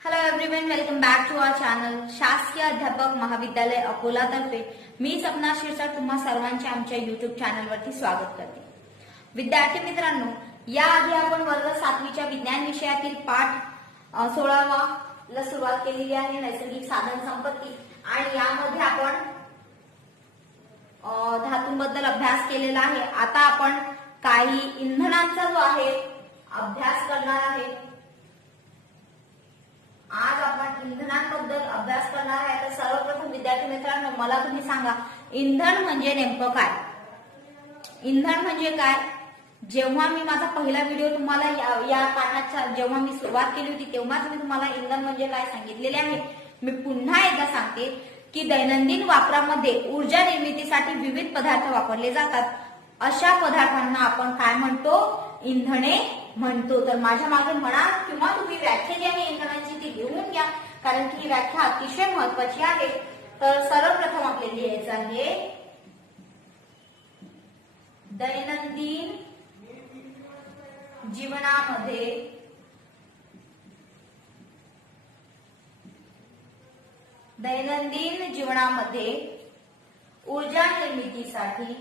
Hello everyone, welcome back to our channel शासकीय अध्यापक महाविद्यालय अकोला तर्फे मी सपना शिरसाट तुम्हा सर्वांचे आमच्या युट्यूब चॅनलवरती स्वागत करते। विद्यार्थी मित्रांनो, याआधी आपण वर्ग 7वीच्या विज्ञान विषयातील पाठ 16वा ला सुरुवात केलेली आहे, नैसर्गिक साधन संपत्ती, आणि यामध्ये आपण धातूंबद्दल अभ्यास केलेला आहे। आता आपण काही इंधनांचा जो आहे अभ्यास करणार आहे। आज आपण इंधनांबद्दल अभ्यास करणार आहे। तर सर्वप्रथम विद्यार्थी मित्रांनो, मला तुम्ही सांगा, इंधन म्हणजे नेमकं काय? इंधन म्हणजे काय? जेव्हा मी माझा पहिला व्हिडिओ तुम्हाला या पाठाचा जेव्हा मी सुरुवात केली होती तेव्हाच मी तुम्हाला इंधन म्हणजे काय सांगितलेले आहे। मी पुन्हा एकदा सांगते की दैनंदिन वापरामध्ये ऊर्जा निर्मितीसाठी विविध पदार्थ वापरले जातात। अशा पदार्थांना आपण काय म्हणतो? इंधने म्हणतो। तर माझ्या मागे म्हणा किंवा तुम्ही व्याख्या जी आहे इंधनाची ती लिहून घ्या, कारण की ही व्याख्या अतिशय महत्वाची आहे। तर सर्वप्रथम आपल्याला लिहायचं आहे दैनंदिन जीवनामध्ये ऊर्जा निर्मितीसाठी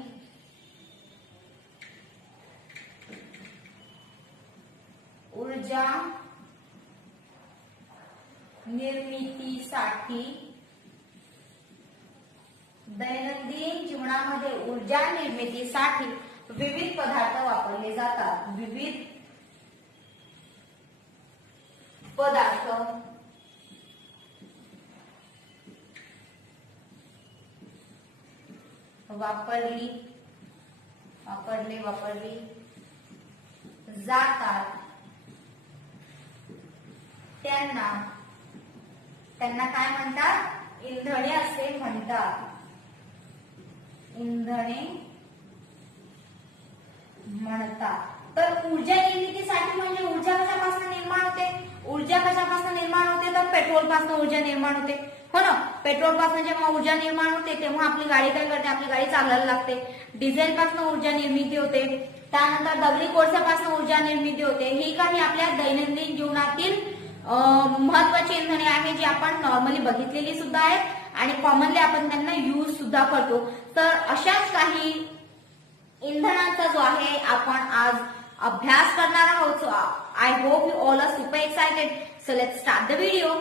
दैनंदिन जीवनामध्ये ऊर्जा निर्मितीसाठी विविध पदार्थ वापरले जातात। विविध पदार्थ वापरली जातात, त्यांना काय म्हणतात? इंधने असे म्हणतात। तर ऊर्जा निर्मितीसाठी म्हणजे ऊर्जा कशापासून निर्माण होते? तर पेट्रोल पासून ऊर्जा निर्माण होते, हो ना। पेट्रोल पासून जेव्हा ऊर्जा निर्माण होते तेव्हा आपली गाडी काय करते? आपली गाडी चालायला लागते। डिझेल पासून ऊर्जा निर्मिती होते, त्यानंतर दगडी कोळशापासून ऊर्जा निर्मिती होते। ही काही आपल्या दैनंदिन जीवनातील महत्वाची इंधने आहे, जी आपण नॉर्मली बघितलेली सुद्धा आहेत आणि कॉमनली आपण त्यांना यूज सुद्धा करतो। तर अशाच काही इंधनांचा जो आहे आपण आज अभ्यास करणार आहोत। I hope you all are super excited, so let's start the video.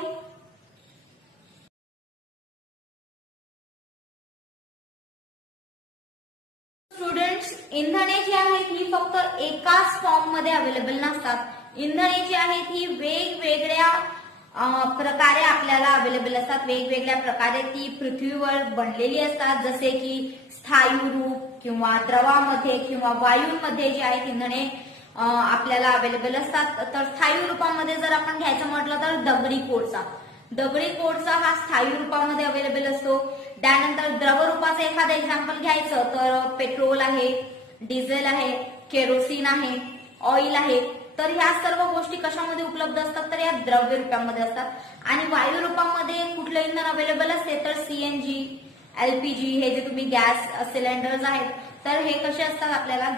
Students, इंधने जी आहेत ही फक्त एकाच फॉर्म मध्ये अवेलेबल नसतात। इंधने जी आहेत ही वेगवेगळ्या प्रकारे आपल्याला अवेलेबल असतात। वेगवेगळ्या प्रकारे ती पृथ्वीवर बनलेली असतात, जसे की स्थायू रूप किंवा द्रवामध्ये किंवा वायूंमध्ये जी आहेत इंधने आपल्याला अवेलेबल असतात। तर स्थायू रूपामध्ये जर आपण घ्यायचं म्हटलं तर दगडी कोळसा हा स्थायू रूपामध्ये अवेलेबल असतो। त्यानंतर द्रव रूपाचं एखादं एक्झाम्पल घ्यायचं तर पेट्रोल आहे, डिझेल आहे, केरोसिन आहे, ऑइल आहे। तर ह्या सर्व गोष्टी कशामध्ये उपलब्ध असतात? तर या द्रव्य रूपामध्ये असतात। आणि वायू रूपामध्ये कुठलं इंधन अवेलेबल असते? तर सीएनजी, एलपीजी, हे जे तुम्ही गॅस सिलेंडर्स आहेत तर हे कसे असतात? आपल्याला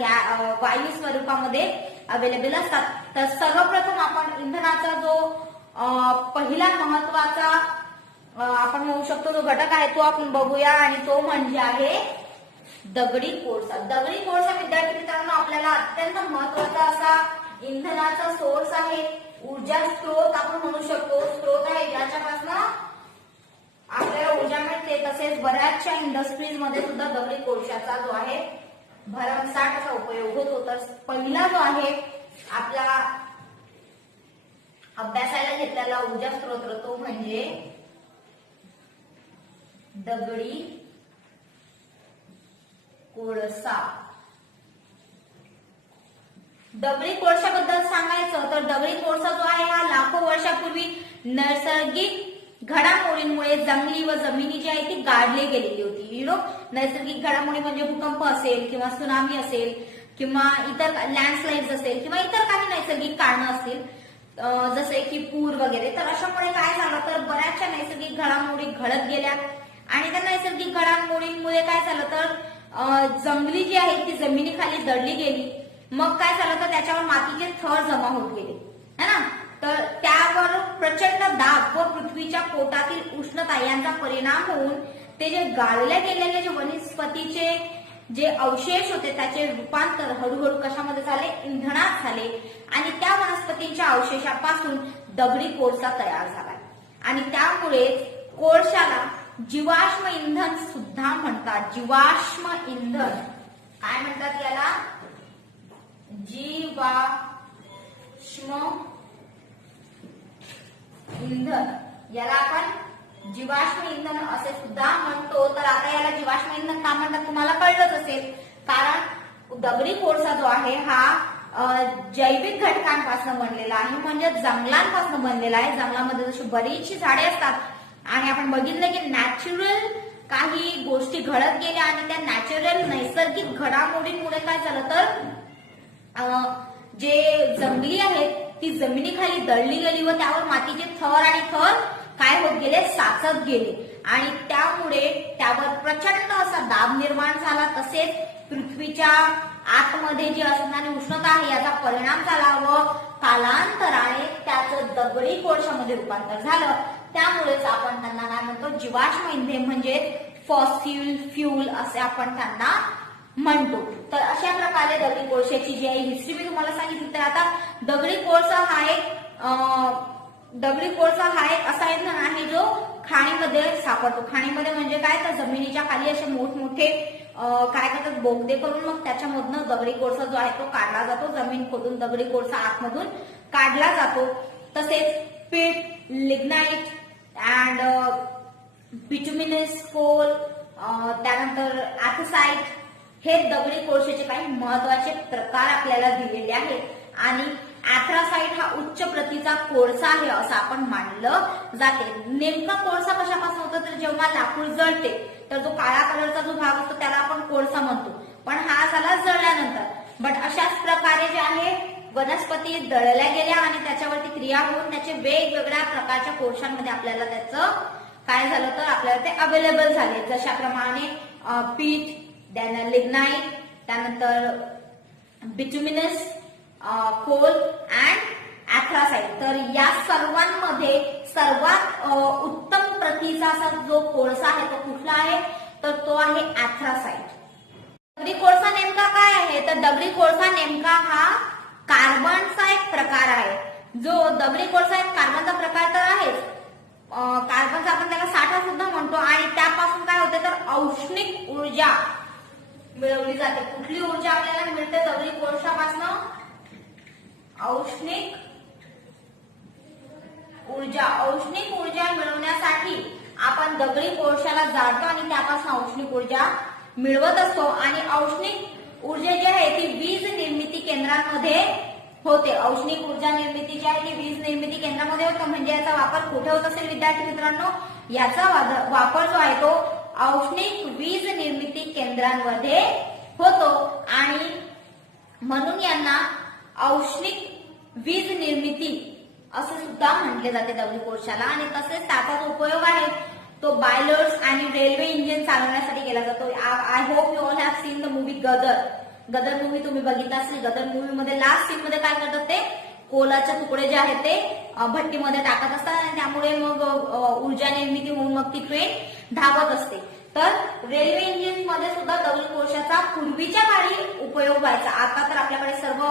वायू स्वरूपामध्ये अवेलेबल असतात। तर सर्वप्रथम आपण इंधनाचा जो पहिला महत्वाचा आपण म्हणू शकतो जो घटक आहे तो आपण बघूया, आणि तो म्हणजे आहे दगडी कोळसा। दगडी कोळसा विद्यार्थी मित्रांनो आपल्याला अत्यंत महत्वाचा असा इंधनाचा सोर्स आहे, ऊर्जा स्त्रोत आपण म्हणू शकतो। स्त्रोत आहे ज्याच्यापासून आपल्याला ऊर्जा मिळते। तसेच बऱ्याचशा इंडस्ट्रीज मध्ये सुद्धा दगडी कोळशाचा जो आहे भरमसाठ असा उपयोग होतो। तर पहिला जो आहे आपला अभ्यासाला घेतलेला ऊर्जा स्त्रोत तो म्हणजे दगडी कोळसा। दगडी कोळशाबद्दल सांगायचं तर दगडी कोळसा जो आहे हा लाखो वर्षापूर्वी नैसर्गिक घडामोडींमुळे जंगली व जमिनी जी आहे ती गाडली गेलेली होती। नैसर्गिक घडामोडी म्हणजे भूकंप असेल किंवा सुनामी असेल किंवा इतर लँडस्लाइड्स असेल किंवा इतर काही नैसर्गिक कारणं असतील, जसे की पूर वगैरे। तर अशामुळे काय झालं तर बऱ्याचशा नैसर्गिक घडामोडी घडत गेल्या, आणि त्या नैसर्गिक घडामोडींमुळे काय झालं तर जंगली जी आहे ती जमिनीखाली दडली गेली। मग काय झालं तर त्याच्यावर मातीचे थर जमा होत गेले, है ना। तर त्यावर प्रचंड दाब व पृथ्वीच्या पोटातील उष्णता यांचा परिणाम होऊन ते जे गाळले गेलेले जे वनस्पतीचे जे अवशेष होते त्याचे रूपांतर हळूहळू कशामध्ये झाले, इंधनात झाले आणि त्या वनस्पतींच्या अवशेषापासून दगडी कोळसा तयार झाला आणि त्यामुळे कोळशाला जीवाश्म इंधन सुद्धा म्हणतात. जीवाश्म इंधन काय म्हणतात याला? जीवाश्म इंधन, याला आपण जीवाश्म इंधन असे सुद्धा म्हणतो. तर आता याला जीवाश्म इंधन का म्हणतात तुम्हाला कळलंच असेल, कारण दगडी कोळसा जो आहे हा जैविक घटकांपासून बनलेला आहे, म्हणजे जंगलांपासून बनलेला आहे. जंगलामध्ये जशी बरीचशी झाडे असतात आणि आपण बघितलं की नॅचरल काही गोष्टी घडत गेल्या आणि त्या नॅचरल नैसर्गिक घडामोडींमुळे काय झालं तर जे जंगली आहेत ती जमिनीखाली दळली गेली व त्यावर मातीचे थर आणि थर काय होत गेले, साचत गेले आणि त्यामुळे त्यावर प्रचंड असा दाब निर्माण झाला. तसेच पृथ्वीच्या आतमध्ये जी असणारी उष्णता आहे याचा परिणाम झाला व कालांतराने त्याचं दगडी कोळशामध्ये रूपांतर झालं. त्यामुळेच आपण त्यांना काय म्हणतो, जीवाश्म इंधन म्हणजे फॉसिल फ्यूल असे आपण त्यांना म्हणतो. तर अशा प्रकारे दगडी कोळशाची जी आहे हिस्ट्री मी तुम्हाला सांगितली. तर आता दगडी कोळसा हा एक असा इंधन आहे जो खाणीमध्ये सापडतो. खाणीमध्ये म्हणजे काय, तर जमिनीच्या खाली असे मोठमोठे काय करतात, बोगदे करून मग त्याच्यामधनं दगडी कोळसा जो आहे तो काढला जातो. जमीन खोदून दगडी कोळसा आतमधून काढला जातो. तसेच पीट, लिग्नाइट अँड बिटुमिनस कोल, त्यानंतर अँथ्रासाइट हे दगडी कोळशाचे काही महत्वाचे प्रकार आपल्याला दिलेले आहेत आणि अँथ्रासाइट हा उच्च प्रतीचा कोळसा आहे असं आपण मानलं जाते. नेमका कोळसा कशापासून होतो, तर जेव्हा लाकूड जळते तर जो काळा कलरचा जो भाग असतो त्याला आपण कोळसा म्हणतो, पण हा झाला जळल्यानंतर. बट अशाच प्रकारे जे आहे वनस्पती दळल्या गेल्या आणि त्याच्यावरती क्रिया होऊन त्याचे वेगवेगळ्या प्रकारच्या कोळशांमध्ये आपल्याला त्याचं काय झालं तर आपल्याला ते अवेलेबल झाले. जशाप्रमाणे पीठ, लिग्नाइट, त्यानंतर बिटुमिनस कोल अँड अँथ्रासाइट. तर या सर्वांमध्ये सर्वात उत्तम प्रतीचा असा जो कोळसा आहे तो कुठला आहे, तर तो आहे अँथ्रासाइट. दगडी कोळसा नेमका काय आहे, तर दगडी कोळसा नेमका हा कार्बनचा एक प्रकार आहे. जो दगडी कोळसा एक कार्बनचा प्रकार तर आहेच, कार्बनचा आपण त्याला साठा सुद्धा म्हणतो आणि त्यापासून काय होते तर औष्णिक ऊर्जा मिळवली जाते. कुठली ऊर्जा आपल्याला मिळते दगडी कोळशापासून? औष्णिक ऊर्जा. औष्णिक ऊर्जा मिळवण्यासाठी आपण दगडी कोळशाला जाळतो आणि त्यापासून औष्णिक ऊर्जा मिळवत असतो आणि औष्णिक ऊर्जा जी आहे ती वीज निर्मिती केंद्रांमध्ये होते. औष्णिक ऊर्जा निर्मिती जी आहे ती वीज निर्मिती केंद्रामध्ये होतो. म्हणजे याचा वापर कुठे होत असेल विद्यार्थी मित्रांनो? याचा वापर जो आहे तो औष्णिक वीज निर्मिती केंद्रांमध्ये होतो आणि म्हणून यांना औष्णिक वीज निर्मिती असे सुद्धा म्हटले जाते दगडी कोळशाला. आणि तसेच त्याचा जो उपयोग आहे तो बायलर्स आणि रेल्वे इंजिन चालवण्यासाठी केला जातो. I hope you all have seen the movie Gadar. Gadar movie तुम्ही बघितला असेल. गदर मूवी मध्ये लास्ट सीन मध्ये काय करतात ते कोलाचे तुकडे जे आहेत ते भट्टीमध्ये टाकत असतात आणि त्यामुळे मग ऊर्जा निर्मिती होऊन मग ती ट्रेन धावत असते. तर रेल्वे इंजिन मध्ये सुद्धा दगडी कोळशाचा पूर्वीच्या काळी उपयोग व्हायचा. आता तर आपल्याकडे सर्व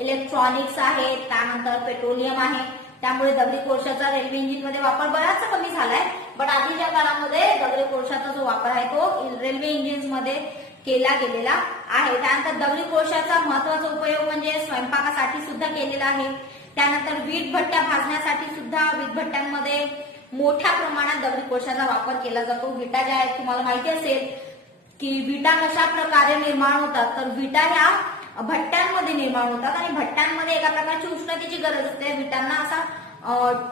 इलेक्ट्रॉनिक्स आहेत, त्यानंतर पेट्रोलियम आहे, त्यामुळे दगडी कोळशाचा रेल्वे इंजिन मध्ये वापर बराचसा कमी झालाय. पण आधीच्या काळामध्ये दगडी कोळशाचा जो वापर आहे तो रेल्वे इंजिन मध्ये केला गेलेला आहे. त्यानंतर दगडी कोळशाचा महत्वाचा उपयोग म्हणजे स्वयंपाकासाठी सुद्धा केलेला आहे. त्यानंतर वीट भट्ट्या भाजण्यासाठी सुद्धा वीट भट्ट्यांमध्ये मोठ्या प्रमाणात दगडी कोळशाचा वापर केला जातो. विटा ज्या आहेत तुम्हाला माहिती असेल की विटा कशा प्रकारे निर्माण होतात, तर विटा ह्या भट्ट्यांमध्ये निर्माण होतात आणि भट्ट्यांमध्ये एका प्रकारची उष्णतेची गरज असते. विटांना असा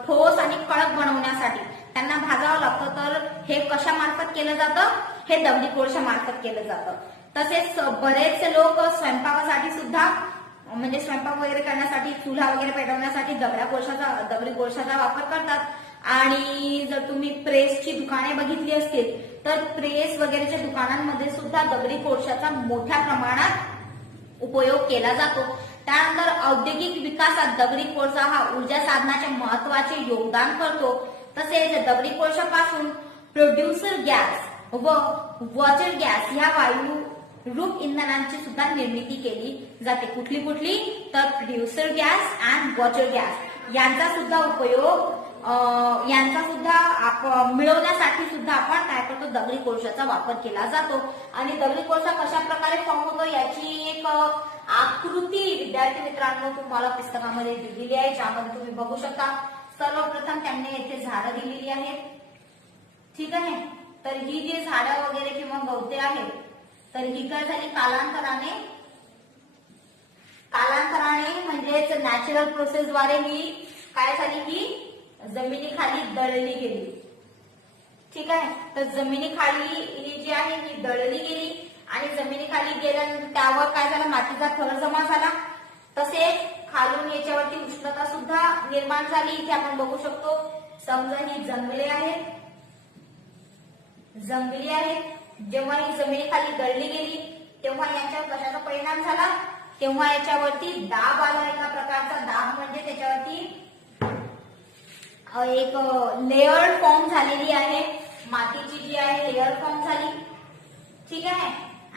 ठोस आणि कडक बनवण्यासाठी त्यांना भाजावं लागतं. तर हे कशामार्फत केलं जातं? हे दगडी कोळशा मार्फत केलं जातं. तसेच बरेचसे लोक स्वयंपाकासाठी सुद्धा म्हणजे स्वयंपाक वगैरे करण्यासाठी, चुला वगैरे पेटवण्यासाठी दगडी कोळशाचा वापर करतात. आणि जर तुम्ही प्रेसची दुकाने बघितली असतील तर प्रेस वगैरेच्या दुकानांमध्ये सुद्धा दगडी कोळशाचा मोठ्या प्रमाणात उपयोग केला जातो. त्यानंतर औद्योगिक विकासात दगडी कोळसा हा ऊर्जा साधनाचे महत्वाचे योगदान करतो. तसेच दगडी कोळशापासून प्रोड्युसर गॅस व वॉटर गॅस ह्या वायू रूप इंधनांची सुद्धा निर्मिती केली जाते. कुठली कुठली तर producer gas and water gas यांचा सुद्धा उपयोग मिळवण्यासाठी सुद्धा आपण काय करतो, दगडी कोळशाचा वापर केला जातो. आणि दगडी कोळसा कशा प्रकारे फॉर्म होतो याची एक आकृती विद्यार्थी मित्रांनो तुम्हाला पुस्तकामध्ये दिलेली आहे, ज्यामध्ये तुम्ही बघू शकता. सर्वप्रथम त्यांनी येथे झाडं दिलेली आहेत. ठीक आहे, तर ही जी झाडं वगैरे किंवा गवते आहेत तर ही काय झाली, कालांतराने म्हणजेच नॅचरल प्रोसेसद्वारे ही काय झाली, ही जमिनीखाली दळली गेली. ठीक आहे, तर जमिनीखाली ही जी आहे ही दळली गेली आणि जमिनीखाली गेल्यानंतर त्यावर काय झालं, मातीचा थर जमा झाला. तसेच खालून याच्यावरती उष्णता सुद्धा निर्माण झाली. इथे आपण बघू शकतो. समजा ही जंगले आहेत, जेव्हा ही जमिनीखाली दळली गेली तेव्हा याच्यावर कशाचा परिणाम झाला, तेव्हा याच्यावरती दाब आला. एका प्रकारचा दाब म्हणजे त्याच्यावरती एक लेयर फॉर्म झालेली आहे, मातीची जी आहे लेयर फॉर्म झाली. ठीक आहे,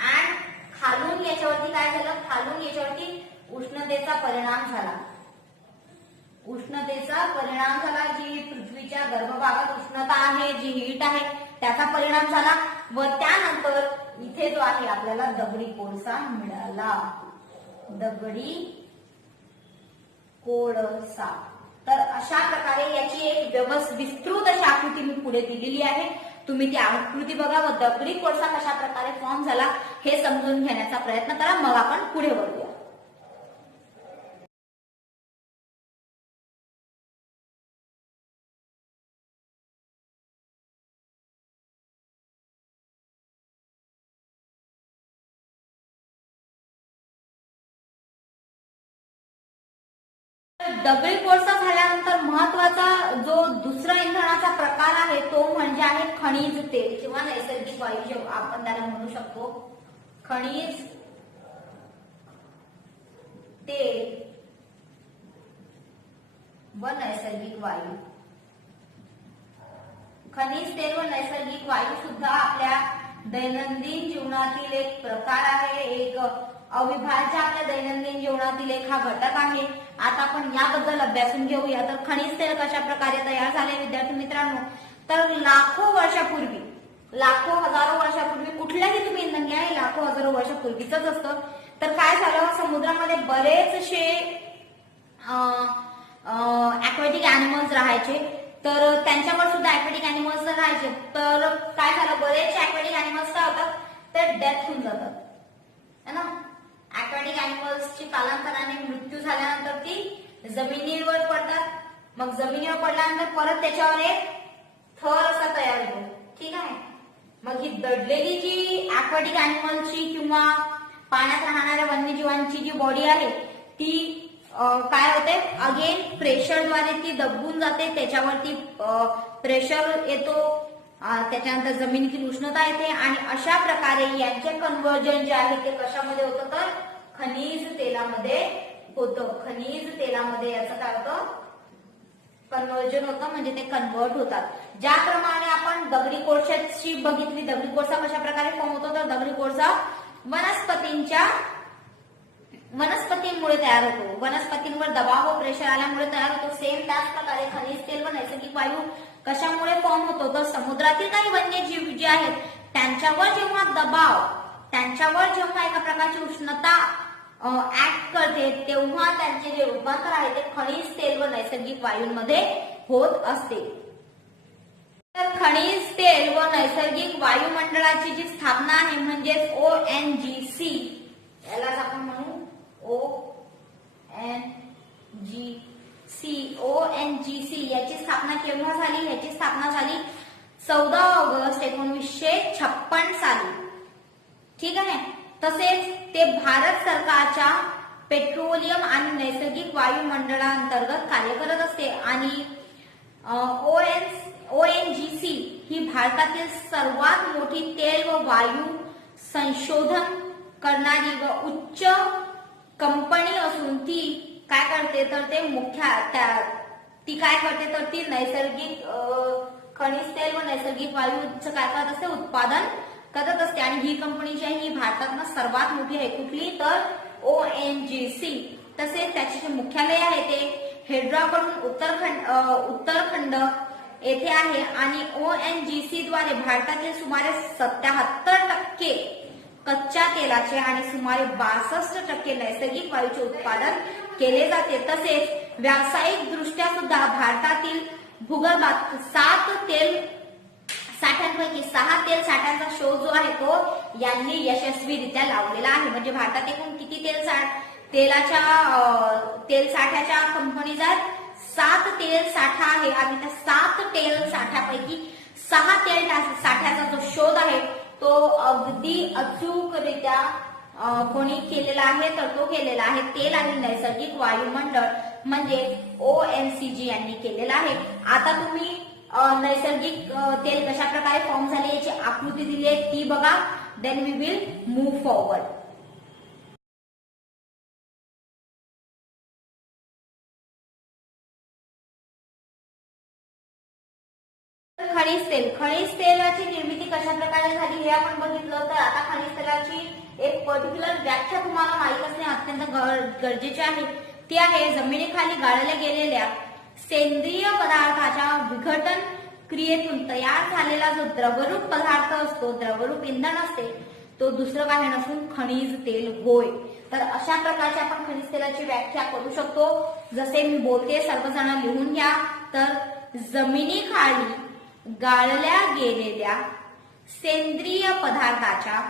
आणि खालून याच्यावरती काय झालं, खालून याच्यावरती उष्णतेचा परिणाम झाला. जी पृथ्वीच्या गर्भभागात उष्णता आहे, जी हीट आहे त्याचा परिणाम झाला व त्यानंतर इथे जो आहे आपल्याला दगडी कोळसा मिळाला. दगडी कोळसा. तर अशा प्रकारे याची एक विस्तृत अशी आकृती मी पुढे दिलेली आहे. तुम्ही ती आकृती बघा व दगडी कोळसा कशा प्रकारे फॉर्म झाला हे समजून घेण्याचा प्रयत्न करा. मग आपण पुढे वळूया. दगडी कोळसा झाल्यानंतर महत्वाचा जो दुसरा इंधनाचा प्रकार आहे तो म्हणजे आहे खनिज तेल किंवा नैसर्गिक वायू, आपण त्याला म्हणू शकतो. खनिज तेल व नैसर्गिक वायू. खनिज तेल व नैसर्गिक वायू सुद्धा आपल्या दैनंदिन जीवनातील एक प्रकार आहे, एक अविभाज्य आपल्या दैनंदिन जीवनातील एक हा घटक आहे. आता आपण याबद्दल अभ्यासून घेऊया. तर खनिज तेल कशा प्रकारे तयार झाले विद्यार्थी मित्रांनो, तर लाखो हजारो वर्षापूर्वी कुठल्याही तुम्ही इंधन घ्या, लाखो हजारो वर्षापूर्वीच असतं. तर काय झालं, समुद्रामध्ये बरेचसे अॅक्वेटिक अॅनिमल्स राहायचे. तर त्यांच्यावर सुद्धा अॅक्वेटिक अॅनिमल्स राहायचे. तर काय झालं, बरेचसे अॅक्वेटिक अॅनिमल्स काय होतात, तर डेथ होऊन जातात है ना. अॅक्वेटिक अॅनिमल्सची कालांतराने मृत्यू झाल्यानंतर ती जमिनीवर पडतात. मग जमिनीवर पडल्यानंतर परत त्याच्यावर एक थर असा तयार होतो. ठीक आहे, मग ही दडलेली जी अॅक्वेटिक अॅनिमलची किंवा पाण्यात राहणाऱ्या वन्यजीवांची जी बॉडी आहे ती काय होते, अगेन प्रेशरद्वारे ती दबून जाते. त्याच्यावरती प्रेशर येतो, त्याच्यानंतर जमिनीतील उष्णता येते आणि अशा प्रकारे यांचे कन्व्हर्जन जे आहे ते कशामध्ये होतं, तर खनिज तेलामध्ये होतं. खनिज तेलामध्ये याचं काय होतं, कन्व्हर्जन होतं, म्हणजे ते कन्व्हर्ट होतात. ज्याप्रमाणे आपण दगडी कोळशाची बघितली, दगडी कोळसा कशा प्रकारे फॉर्म होतो, तर दगडी कोळसा वनस्पतींमुळे तयार होतो. वनस्पतींवर दबाव व प्रेशर आल्यामुळे तयार होतो. सेम त्याच प्रकारे खनिज तेल व नैसर्गिक वायू कशामुळे फॉर्म होतो, तर समुद्रातील काही वन्यजीव जे आहेत त्यांच्यावर जेव्हा एका प्रकारची उष्णता ऍक्ट करते तेव्हा त्यांचे जे रूपांतर आहे ते खनिज तेल व नैसर्गिक वायूंमध्ये होत असते. तर खनिज तेल व नैसर्गिक वायुमंडळाची जी स्थापना आहे म्हणजेच ONGC, यालाच आपण म्हणू ONGC याची स्थापना केव्हा झाली, याची स्थापना झाली 14 ऑगस्ट 1956 साली. ठीक आहे, तसेच ते भारत सरकारच्या पेट्रोलियम आणि नैसर्गिक वायू मंडळाअंतर्गत कार्य करत असते. आणि ONGC ही भारतातील सर्वात मोठी तेल व वायू संशोधन करणारी व उच्च कंपनी असून ती काय करते तर ते ती काय करते तर ती नैसर्गिक खनिज तेल व नैसर्गिक वायूचं काय करत असते उत्पादन करत असते आणि ही कंपनी जी आहे ही भारतात सर्वात मोठी आहे. कुठली तर ONGC. तसेच त्याचे जे मुख्यालय आहे ते हैदराबादकडून उत्तराखंड येथे आहे आणि ONGC द्वारे भारतातील सुमारे 77% कच्च्या तेलाचे आणि सुमारे 62% नैसर्गिक वायूचे उत्पादन केले जाते. तसेच व्यावसायिक दृष्ट्या सुद्धा भारतातील भूगर्भात 7 तेल साठ्यांपैकी 6 तेल साठ्यांचा शोध जो आहे तो यांनी यशस्वीरित्या लावलेला आहे. म्हणजे भारतात एकूण किती तेल साठ्याच्या कंपनीज आहेत? 7 तेल साठा आहे आणि त्या 7 तेल साठ्यापैकी 6 तेल साठ्याचा जो शोध आहे तो अगदी अचूकरित्या कोणी केलेला आहे तर तो केलेला आहे तेल आणि नैसर्गिक वायुमंडळ म्हणजे ONGC यांनी केलेला आहे. आता तुम्ही नैसर्गिक तेल कशा प्रकारे फॉर्म झाले याची आकृती दिली आहे ती बघा. Then we will move forward. खनिज तेलाची निर्मिती कशा प्रकारे झाली हे आपण बघितलं. तर आता खनिज तेलाची एक पर्टिक्युलर व्याख्या तुम्हाला माहित असणे अत्यंत गरजेचे आहे. ती आहे जमिनीखाली गाळल्या गेलेल्या सेंद्रिय पदार्थाच्या विघटन क्रियेतून तयार झालेला जो द्रवरूप पदार्थ असतो, द्रवरूप इंधन असते, तो दुसरं काही नसून खनिज तेल होय. तर अशा प्रकारची आपण खनिज तेलाची व्याख्या करू शकतो. जसे मी बोलते सर्वजण लिहून घ्या. तर जमिनीखाली गाळल्या गेलेल्या सेंद्रिय पदार्थाच्या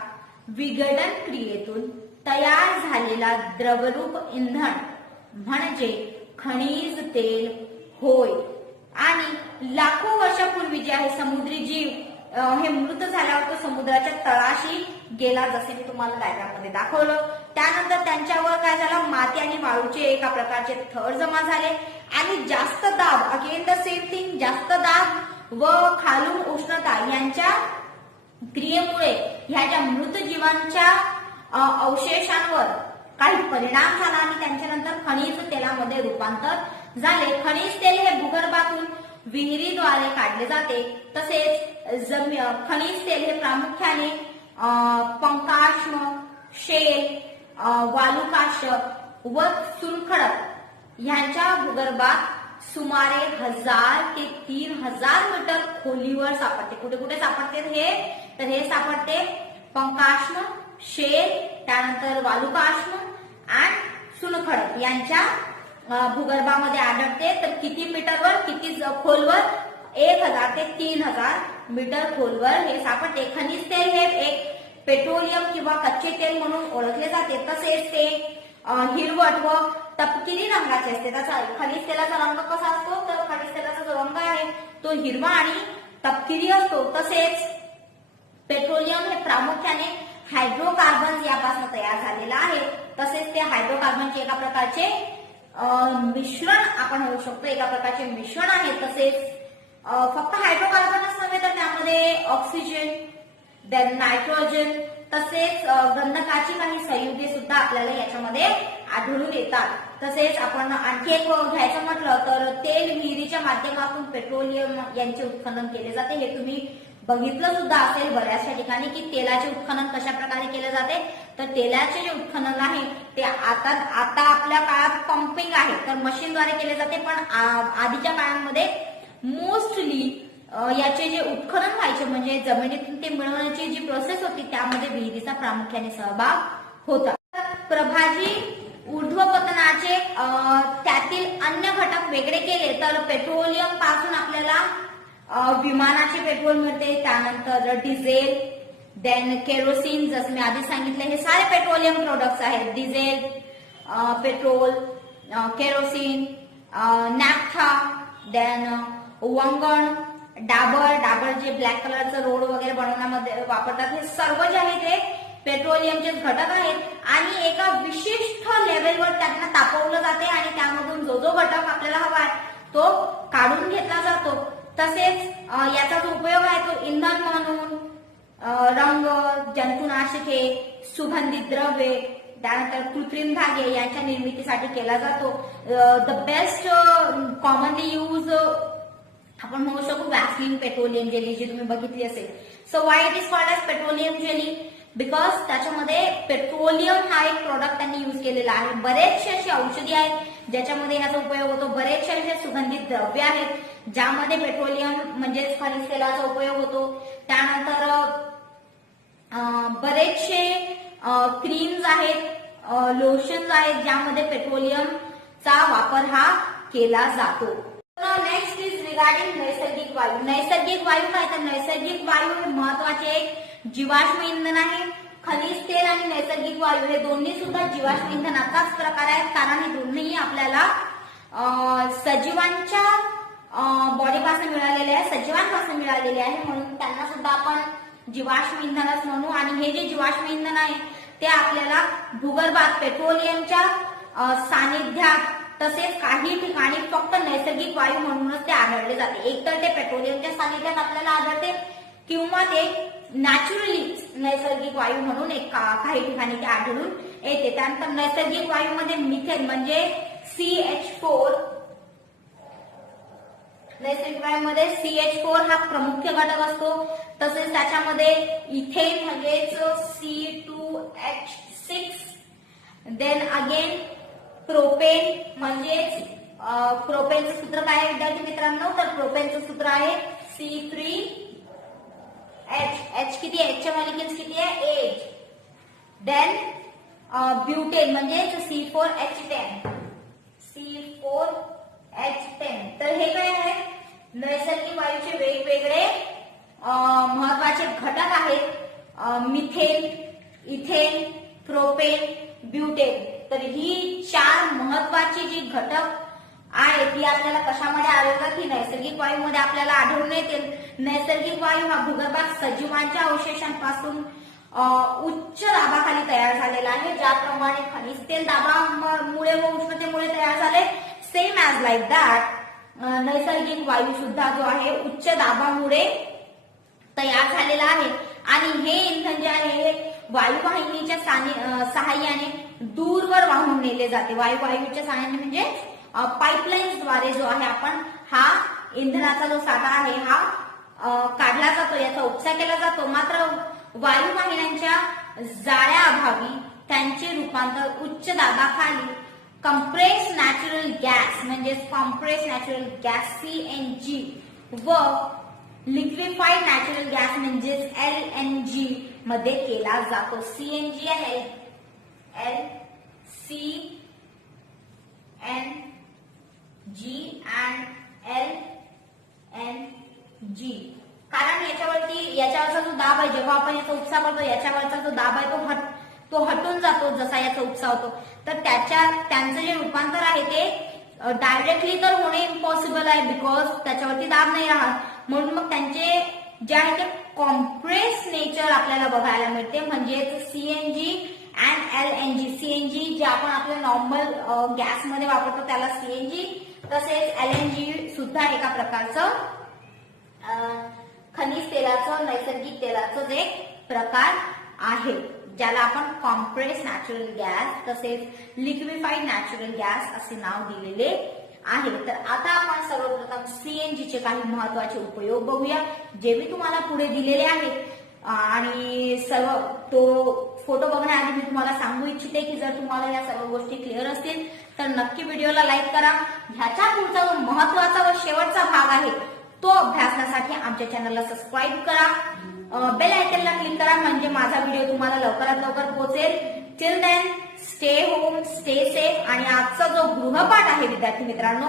विघटन क्रियेतून तयार झालेला द्रवरूप इंधन म्हणजे खनिज तेल होय. आणि लाखो वर्षापूर्वी जे आहे समुद्री जीव हे मृत झाल्यावर तो समुद्राच्या तळाशी गेला, जसे मी तुम्हाला डायग्राम मध्ये दाखवलं. त्यानंतर त्यांच्यावर काय झालं, माती आणि वाळूचे एका प्रकारचे थर जमा झाले आणि जास्त दाब, अगेन द सेम थिंग, जास्त दाब व खालून उष्णता यांच्या क्रियेमुळे ह्या ज्या मृत जीवांच्या अवशेषांवर काही परिणाम झाला आणि त्यांच्यानंतर खनिज तेलामध्ये रूपांतर झाले. खनिज तेल हे भूगर्भातून विहिरीद्वारे काढले जाते. तसेच खनिज तेल हे प्रामुख्याने पंकाश्म, शेल, वालुकाश व चुनखडक यांच्या भूगर्भात सुमारे 1000 ते 3000 मीटर खोलीवर सापडते. कुठे कुठे सापडते हे, तर हे सापडते पंकाश्म, शेल, त्यानंतर वालुकाश्म आणि चुनखडक यांच्या भूगर्भामध्ये आढळते. तर किती मीटरवर, किती खोलवर? 1000 ते 3000 मीटर खोलवर हे सापडते. खनिज तेल हे एक पेट्रोलियम किंवा कच्चे तेल म्हणून ओळखले जाते. तसेच ते हिरवट व तपकिरी रंगाचे असते. त्याचा खनिज तेलाचा रंग कसा असतो, तर खनिज तेलाचा जो रंग आहे तो हिरवा आणि तपकिरी असतो. तसेच पेट्रोलियम हे प्रामुख्याने हायड्रोकार्बन यापासून तयार झालेला आहे. तसेच ते हायड्रोकार्बनचे एका प्रकारचे मिश्रण आपण होऊ शकतो, एका प्रकारचे मिश्रण आहे. तसेच फक्त हायड्रोकार्बनच नव्हे तर त्यामध्ये ऑक्सिजन, देन नायट्रोजन, तसेच गंधकाची काही संयुगे सुद्धा आपल्याला याच्यामध्ये आढळून येतात. तसेच आपण आणखी एक घ्यायचं म्हटलं तर तेल विहिरीच्या माध्यमातून पेट्रोलियम यांचे उत्खनन केले जाते. हे तुम्ही बघितलं सुद्धा असेल बऱ्याचशा ठिकाणी की तेलाचे उत्खनन कशा प्रकारे केले जाते. तर तेलाचे जे उत्खनन आहे ते आता आपल्या काळात पंपिंग आहे तर मशीनद्वारे केले जाते, पण आधीच्या काळामध्ये मोस्टली याचे जे उत्खनन व्हायचे म्हणजे जमिनीतून ते मिळवण्याची जी प्रोसेस होती त्यामध्ये विहिरीचा प्रामुख्याने सहभाग होता. प्रभाजी ऊर्ध्वपतनाचे त्यातील अन्य घटक वेगळे केले तर पेट्रोलियम पासून आपल्याला विमानाचे पेट्रोल मिळते, त्यानंतर डिझेल, देन केरोसिन, जसं मी आधी सांगितलं हे सारे पेट्रोलियम प्रोडक्ट्स आहेत. डिझेल, पेट्रोल, केरोसिन, नॅफ्था, देन वंगण, डाबर जे ब्लॅक कलरचं रोड वगैरे बनवण्यामध्ये वापरतात, हे सर्व जे आहे ते पेट्रोलियमचे घटक आहेत. आणि एका विशिष्ट लेवलवर त्यांना तापवलं जाते आणि त्यामधून जो जो घटक आपल्याला हवा आहे तो काढून घेतला जातो. तसेच याचा जो उपयोग आहे तो इंधन म्हणून, रंग, जंतुनाशके, सुगंधित द्रव्ये, त्यानंतर कृत्रिम धागे यांच्या निर्मितीसाठी केला जातो. द बेस्ट कॉमनली यूज आपण म्हणू शकतो वॅसलिन पेट्रोलियम जेली, जी तुम्ही बघितली असेल. So why it is called as petroleum jelly? Because त्याच्यामध्ये पेट्रोलियम हा एक प्रोडक्ट त्यांनी यूज केलेला आहे. बरेचसे अशी औषधी आहेत ज्याच्यामध्ये याचा उपयोग होतो. बरेचसे असे सुगंधित द्रव्य आहेत ज्यामध्ये पेट्रोलियम म्हणजेच खनिज तेलाचा उपयोग होतो. त्यानंतर बरेचसे क्रीम्स आहेत, लोशन्स आहेत ज्यामध्ये पेट्रोलियमचा वापर हा केला जातो. नेक्स्ट इज रिगार्डिंग नैसर्गिक वायू. नैसर्गिक वायू काय तर नैसर्गिक वायू हे महत्वाचे एक जीवाश्म इंधन आहे. खनिज तेल आणि नैसर्गिक वायू हे दोन्ही सुद्धा जीवाश्म इंधनाचाच प्रकार आहेत, कारण हे दोन्ही आपल्याला सजीवांच्या बॉडीपासून मिळालेले आहे, सजीवांपासून मिळालेले आहे, म्हणून त्यांना सुद्धा आपण जीवाश्म इंधनच म्हणू. आणि हे जे जीवाश्म इंधन आहे ते आपल्याला भूगर्भात पेट्रोलियमच्या सानिध्यात तसेच काही ठिकाणी फक्त नैसर्गिक वायू म्हणूनच ते आढळले जाते. एकतर ते पेट्रोलियमच्या सानिध्यात आपल्याला आढळते किंवा ते नॅचरली नैसर्गिक वायू म्हणून काही ठिकाणी ते आढळून येते. त्यानंतर नैसर्गिक वायूमध्ये मिथेन म्हणजे CH4, नैसर्गिक वायूमध्ये CH4 हा प्रमुख घटक असतो. तसेच त्याच्यामध्ये इथेन म्हणजेच C2H6, देन अगेन प्रोपेन म्हणजेच प्रोपेनचं सूत्र काय आहे विद्यार्थी मित्रांनो? तर प्रोपेनचं सूत्र आहे C3H. किती आहे? H च्या मॉलिक्युल्स किती आहे? 8. देन ब्युटेन म्हणजेच C4H10. तर हे काय आहे? नैसर्गिक वायूचे वेगवेगळे महत्वाचे घटक आहेत. Methane, ethane, propane, butane. तर ही 4 महत्वाची जी घटक आहेत ती आपल्याला कशामध्ये आढळतात? ही नैसर्गिक वायूमध्ये आपल्याला आढळून येते. नैसर्गिक वायू हा भूगर्भात सजीवांच्या अवशेषांपासून उच्च दाबाखाली तयार झालेला आहे. ज्याप्रमाणे खनिज तेल दाबामुळे व उष्णतेमुळे तयार झाले, सेम ॲज लाईक दॅट नैसर्गिक वायू सुद्धा जो आहे उच्च दाबामुळे तयार झालेला आहे. आणि हे इंधन जे आहे वायुवाहिनीच्या सहाय्याने दूरवर वाहून नेले जाते. वायूच्या सहाय्याने म्हणजे पाईपलाईन्सद्वारे जो आहे आपण हा इंधनाचा जो साठा आहे हा काढला जातो, याचा उपसा केला जातो. मात्र वायुवाहिन्यांच्या जाळ्याअभावी त्यांचे रूपांतर उच्च दाबाखाली कंप्रेस नॅचरल गॅस म्हणजेच कॉम्प्रेस नॅचरल गॅस CNG व लिक्विफाईड नॅचरल गॅस म्हणजेच LNG मध्ये केला जातो. CNG आणि LNG. कारण याच्यावरचा जो दाब आहे, जेव्हा आपण याचा उपसा करतो याच्यावरचा जो दाब आहे तो हटून जातो जसा याचा उपसा होतो. तर त्यांचं जे रूपांतर आहे ते डायरेक्टली तर होणे इम्पॉसिबल आहे, बिकॉज त्याच्यावरती दाब नाही राहत. म्हणून मग त्यांचे जे आहे ते कॉम्प्रेस नेचर आपल्याला बघायला मिळते. म्हणजेच CNG अँड LNG. CNG जे आपण आपल्या नॉर्मल गॅसमध्ये वापरतो त्याला CNG, तसेच LNG सुद्धा एका प्रकारचं खनिज तेलाचं, नैसर्गिक तेलाचं जे प्रकार आहे ज्याला आपण कॉम्प्रेस नॅचरल गॅस तसेच लिक्विफाईड नॅचरल गॅस असे नाव दिलेले आहे. तर आता आपण सर्वप्रथम CNG चे काही महत्वाचे उपयोग बघूया, जे मी तुम्हाला पुढे दिलेले आहेत. आणि सर्व तो फोटो बघण्याआधी मी तुम्हाला सांगू इच्छिते की जर तुम्हाला या सर्व गोष्टी क्लिअर असतील तर नक्की व्हिडिओला लाईक करा. ह्याच्या पुढचा जो महत्वाचा व शेवटचा भाग आहे तो अभ्यासण्यासाठी आमच्या चॅनलला सबस्क्राईब करा, बेल आयकॉनला क्लिक करा, म्हणजे माझा व्हिडिओ तुम्हाला लवकरात लवकर पोहोचेल. Till then stay home, stay safe. आणि आजचा जो गृहपाठ आहे विद्यार्थी मित्रांनो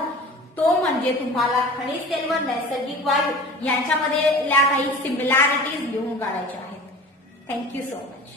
तो म्हणजे तुम्हाला खनिज तेल व नैसर्गिक वायू यांच्यामध्ये काही सिमिलॅरिटीज लिहून काढायच्या आहेत. Thank you so much.